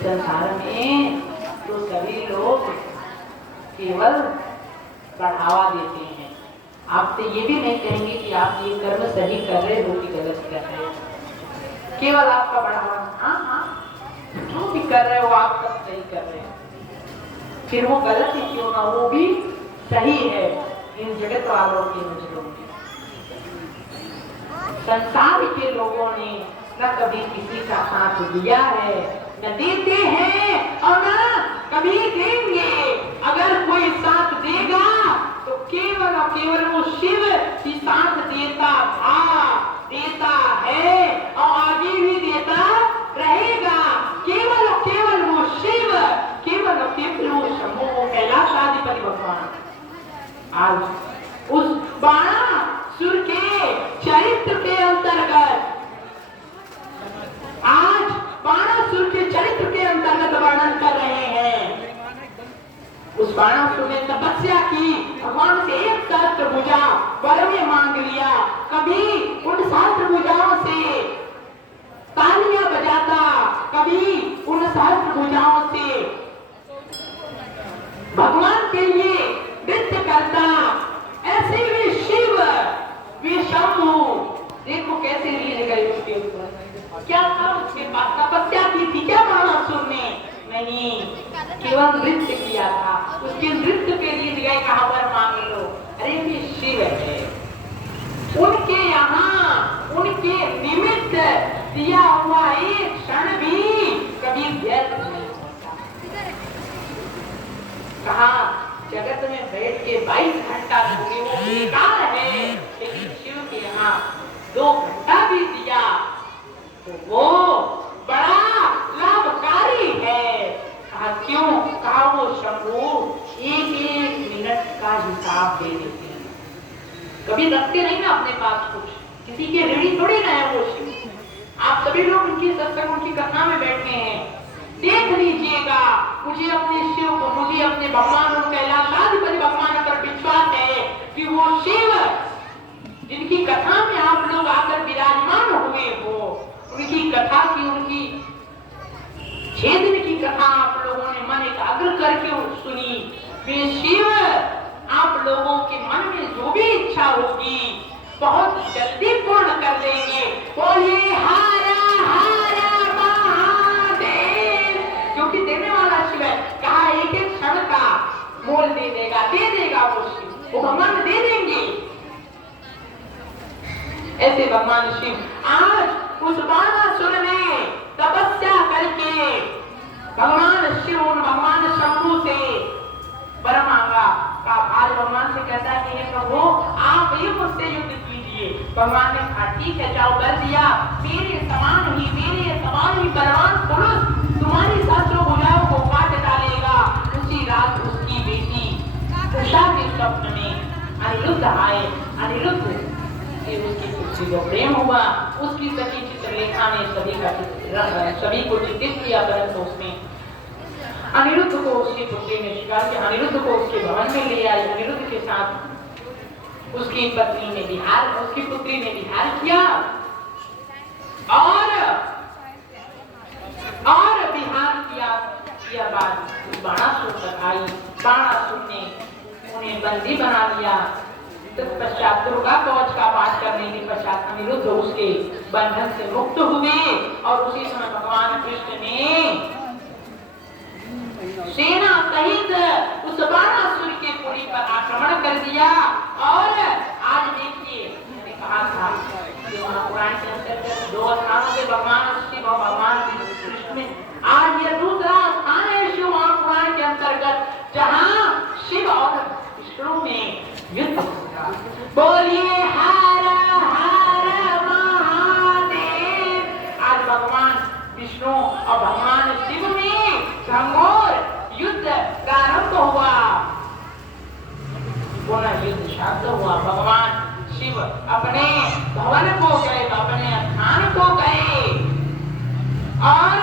संसार में तो सभी लोग केवल बढ़ावा देते हैं। आपसे ये भी नहीं कहेंगे कि आप ये कर्म सही कर रहे हो कि गलत कर रहे हो, केवल आपका बढ़ावा। हाँ, जो भी कर रहे हो आप सब सही कर रहे हो, फिर वो गलत ही क्यों ना, वो भी सही है इन जगत वालों की नजरों में। संसार के लोगों ने न कभी किसी का साथ दिया है, न देते हैं और न कभी देंगे। अगर कोई साथ देगा तो केवल और केवल वो शिव ही साथ देता था, देता है और आगे भी देता रहेगा। केवल और केवल वो शिव, केवल और केवल वो शंभु, वो कैलाशाधिपति भगवान आज उस बाणासुर के चरित्र के अंतर्गत, आज बाणासुर के चरित्र के अंतर्गत वर्णन कर रहे हैं। उस बाणासुर ने तपस्या की, भगवान से एक सहस्त्र भुजा वर में मांग लिया। कभी उन सहस्त्र भुजाओं से तालियां बजाता, कभी उन सहस्त्र भुजाओं से भगवान के लिए नृत्य करता। ऐसे वे शिव, वे शंभु, देखो कैसे रीझ गए उसके ऊपर। क्या था उसके पास? तपस्या की थी क्या बाणासुर ने? नहीं, केवल नृत्य किया था। उसके नृत्य पे रीझ गए, कहा वर मांग लो। अरे वे शिव है, उनके यहाँ उनके निमित्त दिया हुआ एक क्षण भी कभी व्यर्थ नहीं होता। कहा जगत में बैठ के 22 घंटा दूंगी वो बेकार है, लेकिन शिव के यहाँ 2 घंटा भी दिया तो वो बड़ा लाभकारी है। कहा क्यों? कहा वो शंभु एक मिनट का हिसाब दे देते हैं, कभी रखते नहीं ना अपने पास कुछ, किसी के ऋणी थोड़ी ना है वो शिव। आप सभी लोग उनकी सत्संग, उनकी कथा में बैठे हैं, देख लीजिएगा। मुझे अपने शिव को, मुझे अपने भगवान और कैलाशाधिपति भगवान पर विश्वास है कि वो शिव जिनकी कथा में आप लोग आकर विराजमान हुए हो, उनकी कथा की, उनकी 6 दिन की कथा आप लोगों ने मन एकाग्र करके सुनी। वे शिव आप लोगों के मन में जो भी इच्छा होगी बहुत जल्दी पूर्ण कर देंगे। बोलिए हर हर महादेव, क्योंकि देने वाला शिव है। कहा एक एक क्षण का मोल दे देगा वो शिव, वो भगवान दे देंगे। ऐसे भगवान शिव आज उस बाणासुर ने तपस्या करके भगवान शिव, भगवान शंभु से वर मांगा। आज भगवान से कहता है कि हे प्रभु आप ही मुझसे युद्ध कीजिए। भगवान ने कहा ठीक है, जाओ, कर दिया। मेरे समान ही बलवान पुरुष तुम्हारी सहस्त्रों भुजाओं को काट डालेगा। उसी रात उसकी बेटी उषा के स्वप्न में अनिरुद्ध आए। अनिरुद्ध से उसकी पुत्री को प्रेम हुआ। उसकी सखी चित्रलेखा ने सभी को चित्रित किया, परंतु उसने अनिरुद्ध को उसकी पुत्री ने स्वीकार किया। अनिरुद्ध को उसके भवन में ले आई। अनिरुद्ध के साथ उसकी पत्नी ने विहार, उसकी पुत्री ने विहार किया और विहार किया बाद बाणासुर तक आई। बाणासुर ने उन्हें बंदी बना लिया। तत्पश्चात दुर्गा कवच का पाठ करने के पश्चात अनिरुद्ध उसके बंधन से मुक्त हुए और उसी समय भगवान कृष्ण ने सेना सहित उस बाणासुर के पुरी पर आक्रमण कर दिया। और आज देखिए, मैंने कहा था कि महापुराण के अंतर्गत 2 स्थानों पे भगवान शिव और भगवान कृष्ण में, आज यह दूसरा स्थान है शिव महापुराण के अंतर्गत जहाँ शिव और विष्णु में युद्ध होगा। बोलिए हर हर महादेव। आज भगवान विष्णु और भगवान शिव में घंघोर युद्ध प्रारंभ हुआ, पुनः युद्ध शांत हुआ। भगवान शिव अपने भवन को गए, अपने स्थान को गए और